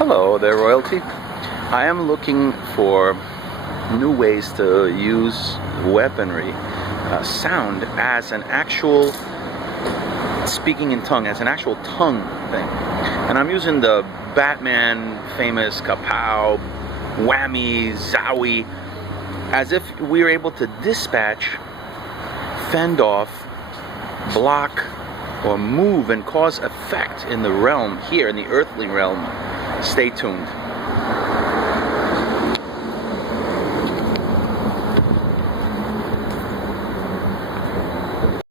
Hello there, royalty. I am looking for new ways to use weaponry, sound as an actual speaking in tongue, as an actual tongue thing. And I'm using the Batman famous kapow, whammy, zowie, as if we were able to dispatch, fend off, block, or move and cause effect in the realm here, in the earthly realm. Stay tuned.